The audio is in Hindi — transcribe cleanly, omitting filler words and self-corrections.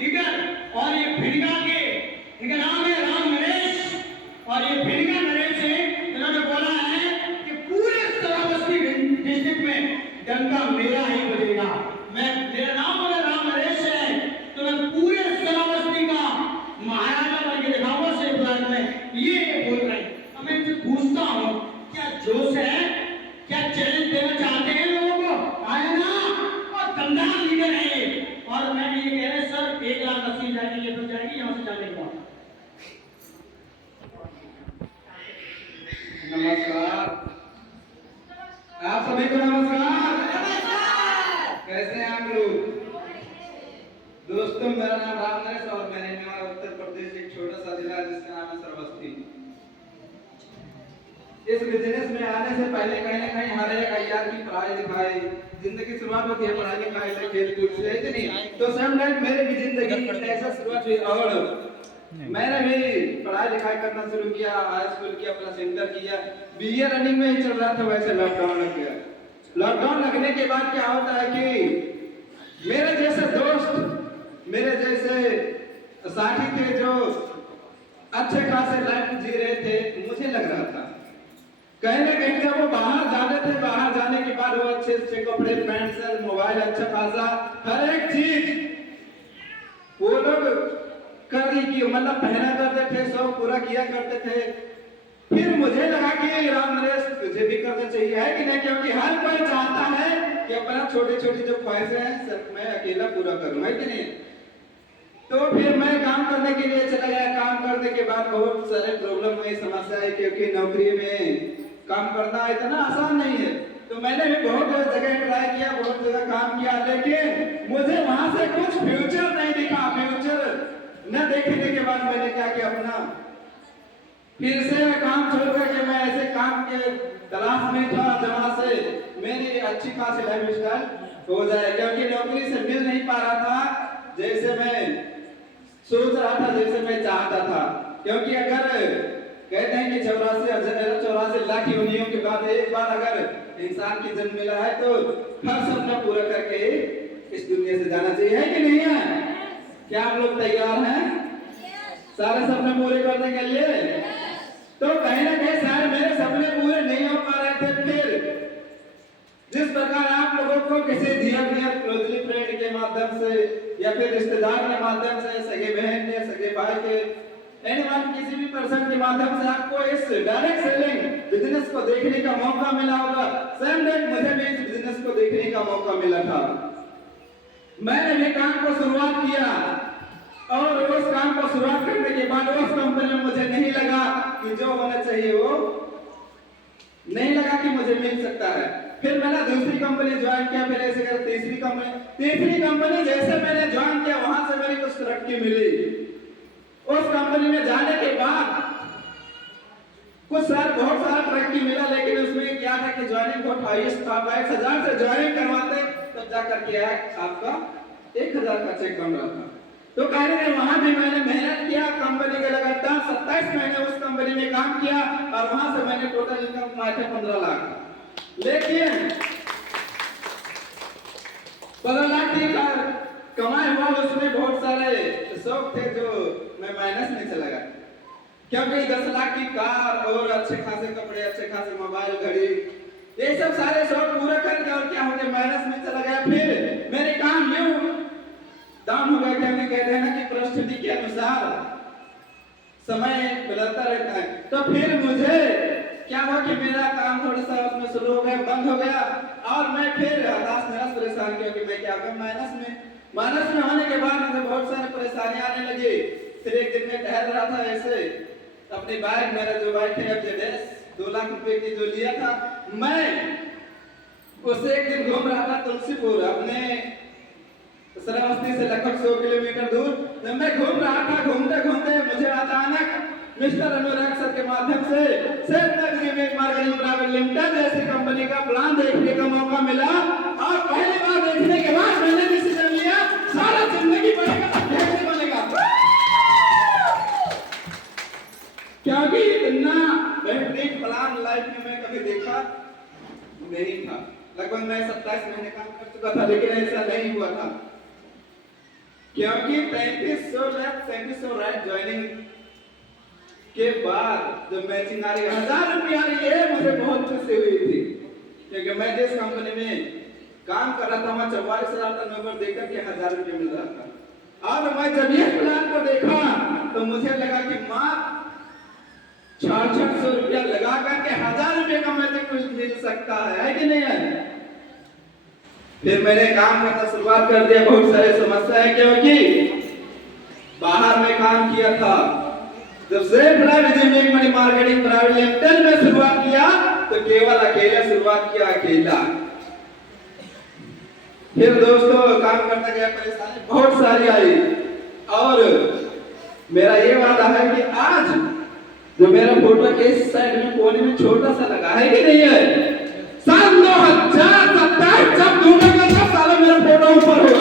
लीडर, और ये भिड़गा के, इनका नाम है राम नरेश, और ये भिड़गा नरेश है। इन्होंने बोला है कि पूरे श्रावस्ती डिस्ट्रिक्ट में डंका मेरा ही बजेगा। मेरा नाम अगर राम नरेश है तो मैं पूरे श्रावस्ती का महाराजा बन के दिखाऊंगा शिवराज में। ये बोल रहे हैं। अब मैं इनसे पूछता हूँ, क्या जोश है, क्या चैलेंज देना चाहते हैं लोगों को? आए ना, और दमदार लीडर है। और मैं ये कह रहे सर 1,80,000 की तो जाएगी यहाँ से जाने के बाद। नमस्कार, आप सभी को नमस्कार। कैसे हैं आप लोग? दोस्तों, मेरा नाम राम नरेश और मैंने हमारा उत्तर प्रदेश एक छोटा सा जिला जिसका नाम है श्रावस्ती। इस बिजनेस में आने से पहले कहीं ना कहीं हर एक अय्यार की पढ़ाई लिखाई जिंदगी शुरुआत होती है पढ़ाई लिखाई से, खेल कूद से, है नहीं? तो सेम टाइम मेरी भी जिंदगी ऐसा शुरुआत हुई और मैंने भी पढ़ाई लिखाई करना शुरू किया, हाई स्कूल किया, प्लस इंटर किया, बीए रनिंग में ही चल रहा था। वैसे लॉकडाउन लग गया। लॉकडाउन लगने के बाद क्या होता है कि मेरे जैसे दोस्त, मेरे जैसे साथी थे जो अच्छे खासे लाइफ जी रहे थे, मुझे लग रहा था कहीं ना कहीं जब वो बाहर जाते थे, बाहर जाने के बाद वो अच्छे अच्छे कपड़े, पैंट, शर्ट, मोबाइल, अच्छा खासा हर एक चीज वो लोग कर ली कि मतलब पहना करते थे, सब पूरा किया करते थे। फिर मुझे लगा कि राम नरेश तुझे भी करना चाहिए, है कि नहीं? क्योंकि हर कोई चाहता है कि अपना छोटी छोटी जो ख्वाहिशें हैं सिर्फ मैं अकेला पूरा करूं, है कि नहीं? तो फिर मैं काम करने के लिए चला गया। काम करने के बाद बहुत सारे प्रॉब्लम हुई, समस्या है, क्योंकि नौकरी में काम करना इतना आसान नहीं है। तो मैंने भी बहुत जगह ट्राई किया, बहुत जगह काम किया, लेकिन मुझे वहां से कुछ फ्यूचर नहीं दिखा। फ्यूचर न देखने के बाद मैंने क्या किया, अपना फिर से काम छोड़ करके मैं ऐसे काम के तलाश में था जहां से मेरी अच्छी खासी लाइफ स्टाइल हो जाए, क्योंकि नौकरी से मिल नहीं पा रहा था जैसे मैं सोच रहा था, जैसे मैं चाहता था। क्योंकि अगर कहते हैं कि 84 लाख योनियों के बाद एक बार अगर इंसान की जन्म मिला है तो हर सपना पूरा करके इस दुनिया से जाना चाहिए, है कि नहीं है? क्या आप लोग तैयार हैं सारे सपने पूरे करने के लिए? तो कहीं ना कहीं शायद मेरे सपने पूरे नहीं हो पा रहे थे। फिर जिस प्रकार आप लोगों को किसी डियर क्लोजली फ्रेंड के माध्यम से या फिर रिश्तेदार के माध्यम से, सगे बहन के, सगे भाई के, एनीवन किसी भी पर्सन के माध्यम से आपको इस डायरेक्ट सेलिंग बिजनेस को देखने का मौका मिला होगा, सेम डेट मुझे भी इस बिजनेस को देखने का मौका मिला था। मैंने भी काम को शुरुआत किया और उस काम को शुरुआत करने के बाद उस कंपनी में मुझे नहीं लगा कि जो होना चाहिए वो नहीं लगा कि मुझे मिल सकता है। फिर मैंने दूसरी कंपनी ज्वाइन किया, फिर ऐसे कर तीसरी कंपनी जैसे मैंने ज्वाइन किया वहां से मेरी कुछ तरक्की मिली। उस कंपनी में जाने के बाद कुछ बहुत सारा तरक्की मिला, लेकिन उसमें क्या था कि ज्वाइनिंग बहुत हाईएस्ट था। 22,000 से ज्वाइनिंग करवाते तब जाकर के आपका 1,000 का चेक बन रहा था। तो कहने ने वहां भी मैंने मेहनत किया, कंपनी के लगातार 27 महीने उस कंपनी में काम किया और वहां से मैंने टोटल इनकम कमाई थी 15 लाख। लेकिन 15 लाख का कमाई हुआ, उसमें बहुत सारे शौक थे जो मैं माइनस में चला गया, क्योंकि 10 लाख की कार और अच्छे खासे कपड़े, अच्छे खासे मोबाइल, घड़ी, ये सब सारे शौक पूरा करके और क्या हो गया, माइनस में चला गया। फिर मेरे काम यूं डाउन हो गया, क्योंकि कहते हैं ना कि परिस्थिति के अनुसार समय बदलता रहता है। तो फिर मुझे क्या हुआ कि मेरा काम थोड़ा सा उसमें शुरू हो गया, बंद हो गया और मैं फिर हताश निराश परेशान, क्योंकि मैं क्या कर माइनस में होने के बाद मुझे बहुत सारी परेशानियां आने लगी। फिर एक दिन मैं टहल रहा था ऐसे अपनी बाइक, मेरा जो बाइक है FZ 2 लाख रुपए की जो लिया था, मैं उससे एक दिन घूम रहा था तुलसीपुर, अपने श्रावस्ती से लगभग 100 किलोमीटर दूर। जब मैं घूम रहा था, घूमते घूमते मुझे अचानक मिस्टर अनुराग सर के माध्यम से मार्केटिंग प्राइवेट लिमिटेड जैसी कंपनी का प्लान देखने का मौका मिला और पहली बार देखने के बाद मैंने डिसीजन लिया, सारा जिंदगी बनेगा कैसे बनेगा, क्योंकि इतना बेहतरीन प्लान लाइफ में मैं कभी देखा नहीं था। लगभग मैं 27 महीने काम कर चुका था, लेकिन ऐसा नहीं हुआ था। क्योंकि 3300 राइट ज्वाइनिंग के बाद जब मैचिंग आ रही 1000 रुपया ये मुझे बहुत खुशी हुई थी, क्योंकि मैं जिस कंपनी में काम कर रहा था वहाँ 44,000 का नंबर देखकर के 1000 रुपये मिल रहा था। और मैं जब ये प्लान को देखा तो मुझे लगा कि माँ 600 रुपया लगा करके 1000 रुपये का मैजिक मिल सकता है कि नहीं है। फिर मैंने काम करना शुरुआत कर दिया। बहुत सारे समस्या है, क्योंकि बाहर में काम किया था। जब से private money marketing private limited में शुरुआत किया तो केवल अकेला शुरुआत किया, अकेला। फिर दोस्तों काम करता गया, परेशानी बहुत सारी आई और मेरा ये वादा है कि आज जो मेरा फोटो के इस साइड में कोने में छोटा सा लगा है कि नहीं है, सन 2027 जब घूमेगा तब साला मेरा फोटो ऊपर होगा।